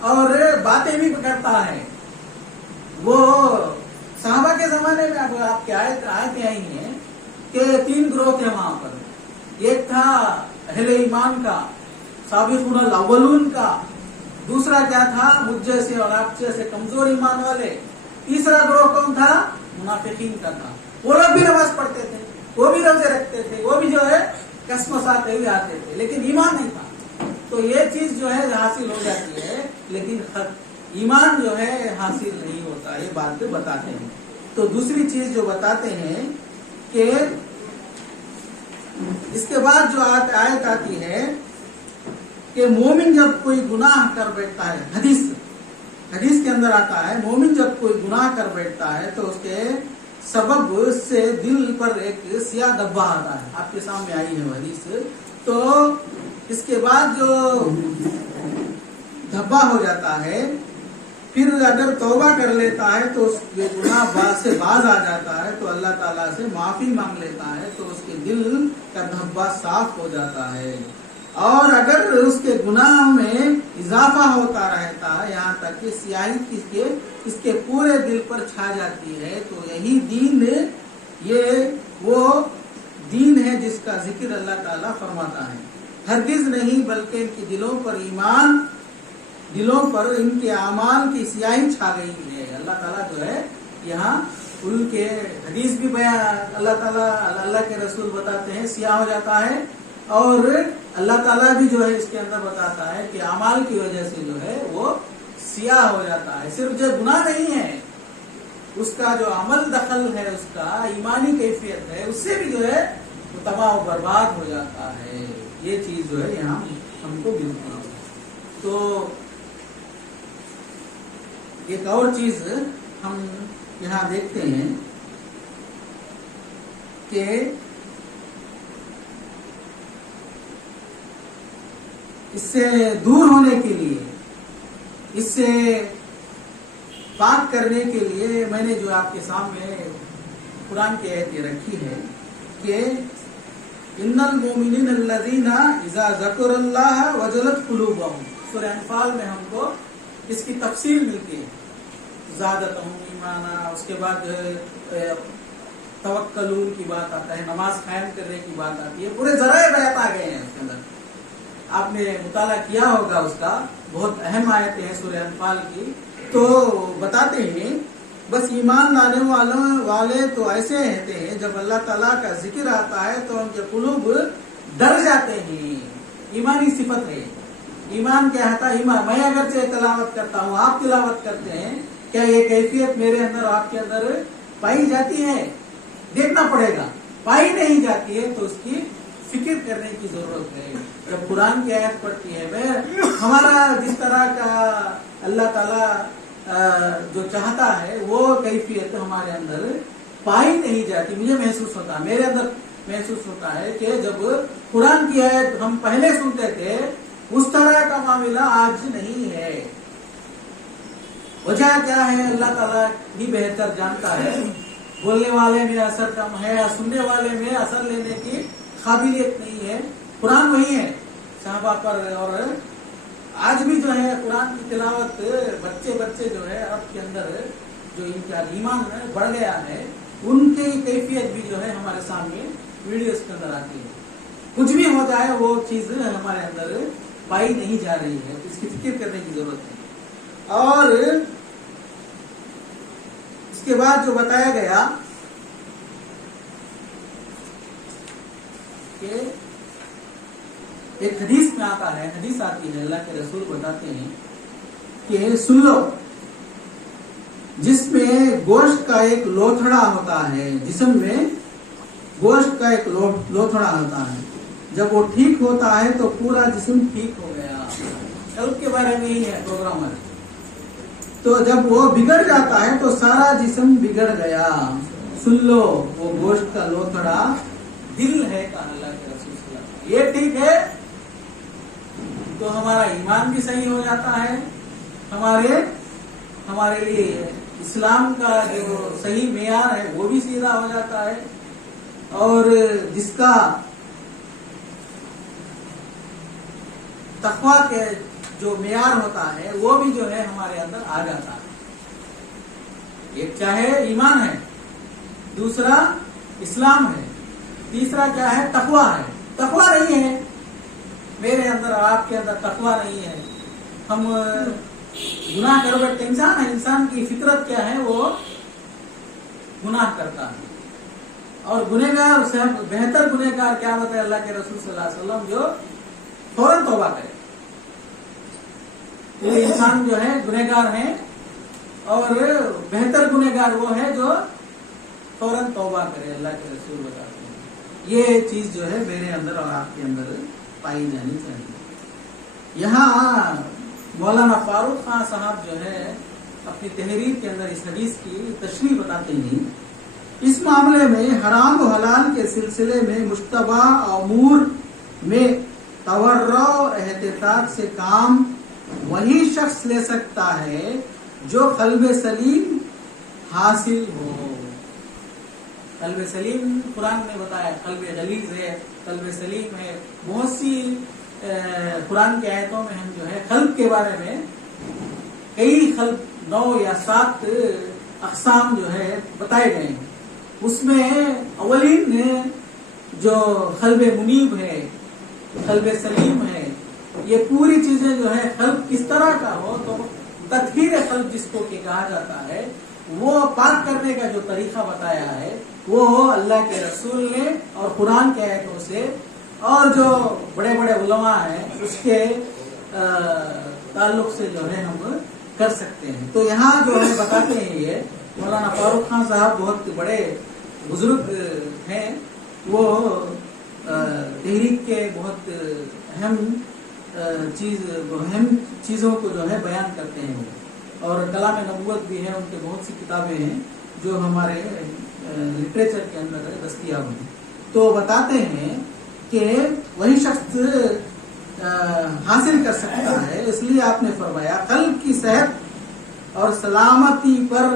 اور باتیں بھی کرتا ہے. وہ صحابہ کے زمانے میں اب آپ کی آیتیں آئی ہیں کہ 3 گروہ تھے وہاں پر. ایک تھا اہل ایمان کا، سابقون الاولون کا. دوسرا کیا تھا؟ مجھ جیسے اور آپ جیسے کمزور ایمان والے. تیسرا گروہ کون تھا؟ منافقین کا تھا. وہ لوگ بھی نماز پڑھتے تھے، وہ بھی روزے رکھتے تھے، وہ بھی جو ہے قسم آتے ہوئے آتے تھے، لیکن ایمان نہیں تھا. تو یہ چیز جو ہے حاصل ہو جاتی ہے، لیکن ایمان جو ہے حاصل نہیں ہوتا. یہ بات بتاتے ہیں. تو دوسری چیز جو بتاتے ہیں کہ اس کے بعد جو آیت آتی ہے کہ مومن جب کوئی گناہ کر بیٹھتا ہے، حدیث کے اندر آتا ہے مومن جب کوئی گناہ کر بیٹھتا ہے تو اس کے سبب سے دل پر ایک سیاہ دھبا آتا ہے. آپ کے سامنے آئی ہے حدیث. تو اس کے بعد جو دھبا ہو جاتا ہے، پھر اگر توبہ کر لیتا ہے تو اس کے گناہ سے باز آ جاتا ہے، تو اللہ تعالیٰ سے معافی مانگ لیتا ہے، تو اس کے دل کا دھبا صاف ہو جاتا ہے. اور اگر اس کے گناہ میں اضافہ ہوتا رہتا ہے یہاں تک کہ سیاہی اس کے پورے دل پر چھا جاتی ہے، تو یہی دین، یہ وہ دین ہے جس کا ذکر اللہ تعالیٰ فرماتا ہے. ہرگز نہیں بلکہ ان کے دلوں پر ایمان، دلوں پر ان کے اعمال کی سیاہی چھا گئی ہے. اللہ تعالیٰ جو ہے یہاں ان کے حدیث بھی بیان، اللہ تعالیٰ، اللہ کے رسول بتاتے ہیں سیاہ ہو جاتا ہے، اور اللہ تعالیٰ بھی جو ہے اس کے اندر بتاتا ہے کہ اعمال کی وجہ سے جو ہے وہ سیاہ ہو جاتا ہے. صرف جو گناہ نہیں ہے، اس کا جو عمل دخل ہے، اس کا ایمانی کیفیت ہے، اس سے بھی جو ہے وہ تباہ و برباد ہو جاتا ہے. یہ چیز جو ہے یہاں ہم کو ملتی ہے. تو ایک اور چیز ہم یہاں دیکھتے ہیں کہ اس سے دور ہونے کے لیے، اس سے پاک کرنے کے لیے میں نے جو آپ کے سامنے قرآن کی آیت یہ رکھی ہے کہ ان المؤمنین الذین اذا ذکر اللہ وجلت قلوبہم. سورہ انفال میں ہم کو اس کی تفصیل ملتی ہے. زادتہم ایمانا، اس کے بعد توکلون کی بات آتا ہے، نماز قائم کرنے کی بات آتی ہے. پورے ذرائع بیات آ گئے ہیں اس کے اندر. آپ نے مطالعہ کیا ہوگا اس کا. بہت اہم آیتیں ہیں سورہ انفال کی. تو بتاتے ہیں بس ایمان لانے والے تو ایسے رہتے ہیں جب اللہ تعالیٰ کا ذکر آتا ہے تو ان کے قلوب ڈر جاتے ہیں. ایمانی صفت ہے. ایمان کیا ہے؟ ایمان. میں اگرچہ تلاوت کرتا ہوں، آپ تلاوت کرتے ہیں، کیا یہ کیفیت میرے اندر آپ کے اندر پائی جاتی ہے؟ دیکھنا پڑے گا. پائی نہیں جاتی ہے تو اس کی فکر کرنے کی ضرورت ہے. جب قرآن کی آیت پڑھتی ہے، ہمارا جس طرح کا اللہ تعالیٰ جو چاہتا ہے وہ کیفیت ہمارے اندر پائی نہیں جاتی. مجھے محسوس ہوتا ہے، میرے اندر محسوس ہوتا ہے کہ جب قرآن کی آیت ہم پہلے سنتے تھے اس طرح کا معاملہ آج نہیں ہے. وجہ کیا ہے اللہ تعالیٰ ہی بہتر جانتا ہے. بولنے والے میں اثر کم ہے، سننے والے میں اثر لینے کی قابلیت نہیں ہے. قرآن وہی ہے صحابہ پر. اور آج بھی جو ہے قرآن کی تلاوت بچے جو ہے اب کے اندر جو ان کا ایمان بڑھ گیا ہے، ان کی کیفیت بھی جو ہے ہمارے سامنے ویڈیوز کے اندر آتی ہے. کچھ بھی ہو جائے وہ چیز ہمارے اندر پائی نہیں جا رہی ہے. اس کی فکر کرنے کی ضرورت ہے. اور اس کے بعد جو بتایا گیا کہ ایک حدیث میں آتا ہے، حدیث آتی ہے، اللہ کے رسول بتاتے ہیں کہ سن لو، جس میں گوشت کا ایک لوتھڑا ہوتا ہے، جسم میں گوشت کا ایک لوتھڑا ہوتا ہے، جب وہ ٹھیک ہوتا ہے تو پورا جسم ٹھیک ہو گیا. قلب کے بارے میں ہی ہے پروگرام. تو جب وہ بگڑ جاتا ہے تو سارا جسم بگڑ گیا. سن لو وہ گوشت کا لوتھڑا دل ہے، کہا اللہ کے رسول صلی اللہ علیہ وسلم. یہ ٹھیک ہے تو ہمارا ایمان بھی صحیح ہو جاتا ہے. ہمارے لیے اسلام کا جو صحیح معیار ہے وہ بھی سیدھا ہو جاتا ہے. اور جس کا تقویٰ کے جو معیار ہوتا ہے وہ بھی جو ہے ہمارے اندر آ جاتا ہے. ایک چاہے ایمان ہے، دوسرا اسلام ہے، تیسرا کیا ہے؟ تقویٰ ہے. تقویٰ نہیں ہے میرے اندر، آپ کے اندر تقویٰ نہیں ہے، ہم گناہ کر بیٹھتے. انسان ہے، انسان کی فطرت کیا ہے؟ وہ گناہ کرتا ہے. اور گنہگار سے بہتر گنہگار کیا بتائے اللہ کے رسول صلی اللہ علیہ وسلم؟ جو فوراً توبہ کرے. یہ انسان جو ہے گنہگار ہے، اور بہتر گنہگار وہ ہے جو فوراً توبہ کرے. اللہ کے رسول بتاتے ہیں یہ چیز جو ہے میرے اندر اور آپ کے اندر پائی جانی چاہیے. یہاں مولانا فاروق خان صاحب جو ہے اپنی تحریر کے اندر اس حدیث کی تشریح بتاتے ہیں. اس معاملے میں حرام و حلال کے سلسلے میں مشتبہ امور میں تورع اور احتیاط سے کام وہی شخص لے سکتا ہے جو قلب سلیم حاصل ہو. قلب سلیم قرآن نے بتایا، قلب غلیظ ہے، قلب سلیم ہے. بہت سی قرآن کی آیتوں میں ہم جو ہے قلب کے بارے میں کئی قلب 9 یا 7 اقسام جو ہے بتائے گئے ہیں. اس میں اولین جو قلب منیب ہے، قلب سلیم ہے، یہ پوری چیزیں جو ہے قلب کس طرح کا ہو تو تطہیر قلب جس کو کہ کہا جاتا ہے، وہ پاک کرنے کا جو طریقہ بتایا ہے وہ اللہ کے رسول نے اور قرآن کے آیتوں سے اور جو بڑے بڑے علماء ہیں اس کے تعلق سے جو ہے ہم کر سکتے ہیں. تو یہاں جو ہے بتاتے ہیں یہ مولانا فاروق خان صاحب بہت بڑے بزرگ ہیں, وہ تحریک کے بہت اہم چیزوں کو جو ہے بیان کرتے ہیں, اور کلام نبوت بھی ہے, ان کے بہت سی کتابیں ہیں جو ہمارے لٹریچر کے اندر دستیاب ہیں. تو بتاتے ہیں کہ وہی شخص حاصل کر سکتا ہے, اس لیے آپ نے فرمایا قلب کی صحت اور سلامتی پر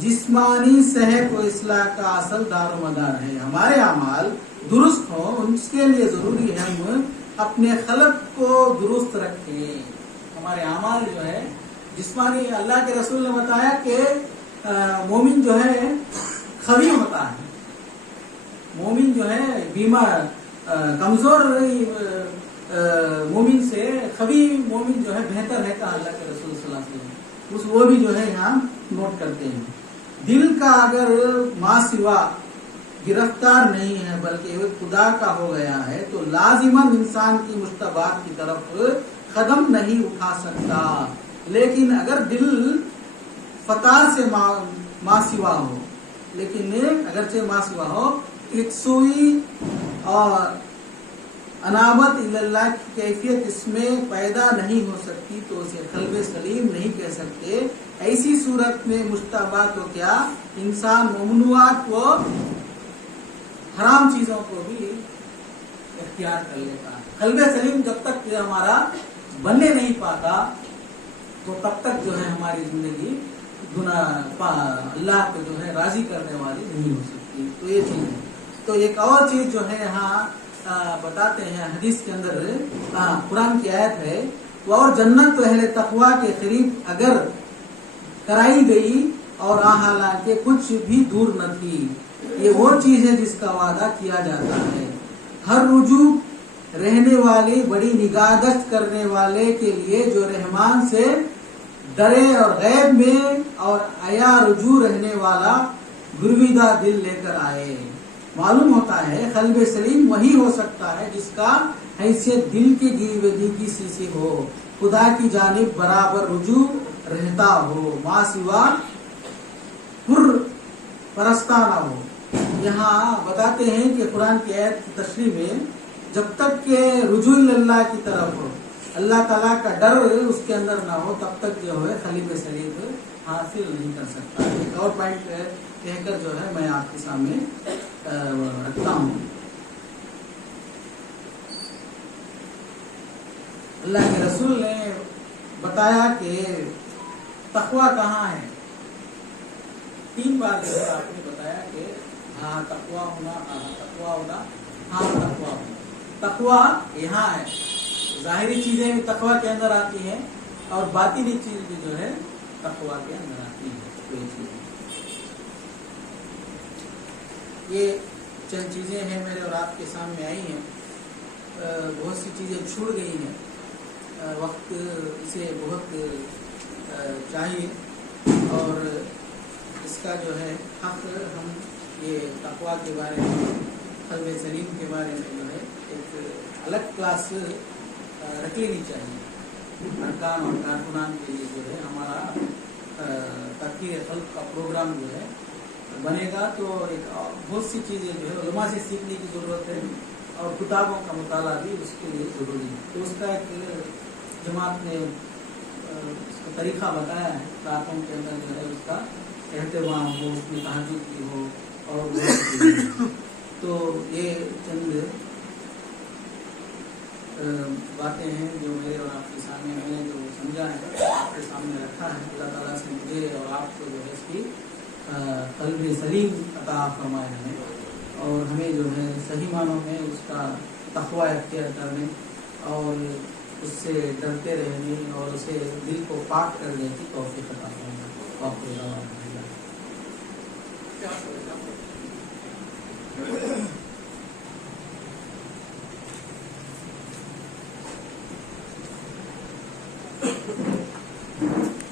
جسمانی صحت و اصلاح کا اصل دار و مدار ہے. ہمارے اعمال درست ہوں, اس کے لیے ضروری ہے ہم اپنے قلب کو درست رکھیں. ہمارے اعمال جو ہے جسمانی, اللہ کے رسول نے بتایا کہ مومن جو ہے قوی ہوتا ہے, مومن جو ہے بیمار کمزور مومن سے قوی مومن جو ہے بہتر ہے, کہا اللہ کے رسول صلی اللہ علیہ وسلم. وہ بھی جو ہے یہاں نوٹ کرتے ہیں. دل کا اگر ما سوا گرفتار نہیں ہے بلکہ خدا کا ہو گیا ہے تو لازماً انسان کی مشتبہات کی طرف قدم نہیں اٹھا سکتا. لیکن اگر دل فتح سے ما سوا ہو, لیکن اگرچہ ما سوا ہو, یکسوئی اور انابت اللہ کی کیفیت اس میں پیدا نہیں ہو سکتی تو اسے قلب سلیم نہیں کہہ سکتے. ایسی صورت میں مشتبہات تو کیا انسان ممنوعات کو, حرام چیزوں کو بھی اختیار کر لیتا ہے. قلب سلیم جب تک ہمارا بننے نہیں پاتا تو تب تک جو ہے ہماری زندگی گناہ اللہ کو جو ہے راضی کرنے والی نہیں ہو سکتی. تو یہ چیز ہے. تو ایک اور چیز جو ہے یہاں بتاتے ہیں حدیث کے اندر, قرآن کی آیت ہے, اور جنت تو اہل تقویٰ کے قریب اگر کرائی گئی اور حالانکہ کچھ بھی دور نہ تھی. یہ وہ چیز ہے جس کا وعدہ کیا جاتا ہے. ہر رجوع رہنے والی بڑی نگہداشت کرنے والے کے لیے جو رحمان سے ڈرے اور غیب میں اور عیا رجوع رہنے والا گرویدہ دل لے کر آئے. معلوم ہوتا ہے قلب سلیم وہی ہو سکتا ہے جس کا حیثیت دل کے گیویدگی سے ہو, خدا کی جانب برابر رجوع رہتا ہو, ما سوا پر پرستانہ ہو. یہاں بتاتے ہیں کہ قرآن کی آیت کی تشریح میں جب تک کہ رجوع اللہ کی طرف ہو, اللہ تعالیٰ کا ڈر اس کے اندر نہ ہو, تب تک جو ہے قلب سلیم حاصل نہیں کر سکتا. ایک اور پوائنٹ کہہ کر جو ہے میں آپ کے سامنے رکھتا ہوں. اللہ کے رسول نے بتایا کہ تقویٰ کہاں ہے. 3 بار جو ہے آپ نے بتایا کہ ہاں تقویٰ ہونا, تقویٰ ہونا, ہاں تقویٰ ہونا. تقویٰ یہاں ہے. ظاہری چیزیں بھی تقویٰ کے اندر آتی ہیں اور باطنی چیز بھی جو ہے تقویٰ کے اندر آتی ہے. یہ چند چیزیں ہیں میرے اور آپ کے سامنے آئی ہیں. بہت سی چیزیں چھوڑ گئی ہیں, وقت اسے بہت چاہیے, اور اس کا جو ہے حق ہم یہ تقویٰ کے بارے میں, قلب سلیم کے بارے میں جو ہے ایک الگ کلاس رکھ لینی چاہیے. ارکان اور کارکنان کے لیے جو ہے ہمارا تقویٰ قلب کا پروگرام جو ہے بنے گا. تو ایک بہت سی چیزیں جو ہے علماء سے سیکھنے کی ضرورت ہے, اور کتابوں کا مطالعہ بھی اس کے لیے ضروری ہے. تو اس کا ایک جماعت نے اس کا طریقہ بتایا ہے, راتوں کے اندر جو ہے اس کا اہتمام ہو, اس میں تہجد کی ہو, اور تو یہ چند باتیں ہیں جو میرے اور آپ کے سامنے میں نے جو سمجھا ہے آپ کے سامنے رکھا ہے. اللہ تعالیٰ سے مجھے اور آپ کو جو ہے اس کی قلب سلیم عطا فرمائے ہیں, اور ہمیں جو ہے صحیح معنوں میں اس کا تقویٰ اختیار کرنے اور اس سے ڈرتے رہنے اور اسے دل کو پاک کرنے کی توفیق عطا فرمائے.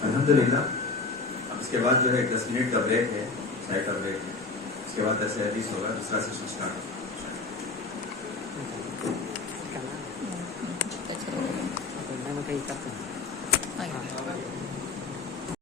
الحمدللہ. اب اس کے بعد جو ہے 10 منٹ کا بریک ہے, چائے کا بریک ہے. اس کے بعد ایسے حدیث ہوگا, دوسرا سیشن اسٹارٹ ہوگا. میں